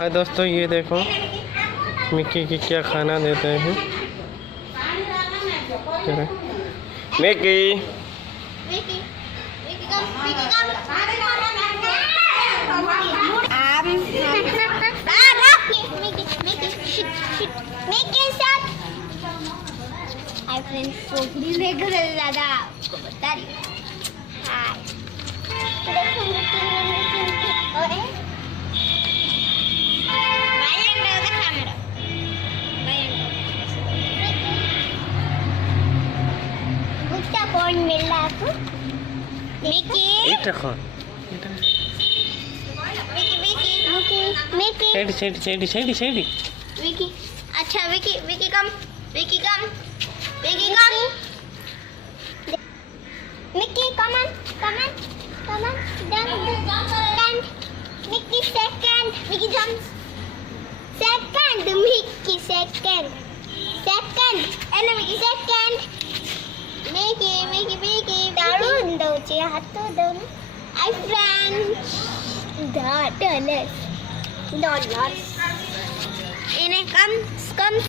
हाँ दोस्तों, ये देखो मिक्की की क्या खाना देते हैं। मिक्की दादा आपको बता रही हूँ। हाय देखो कौन मिल रहा आपको? मिकी मिक्की विकी, अच्छा Vicky come Mickey come on stand Mickey second Mickey jumps second Mickey second and Mickey second Mickey darun dauche hatto down I friends dollars in a come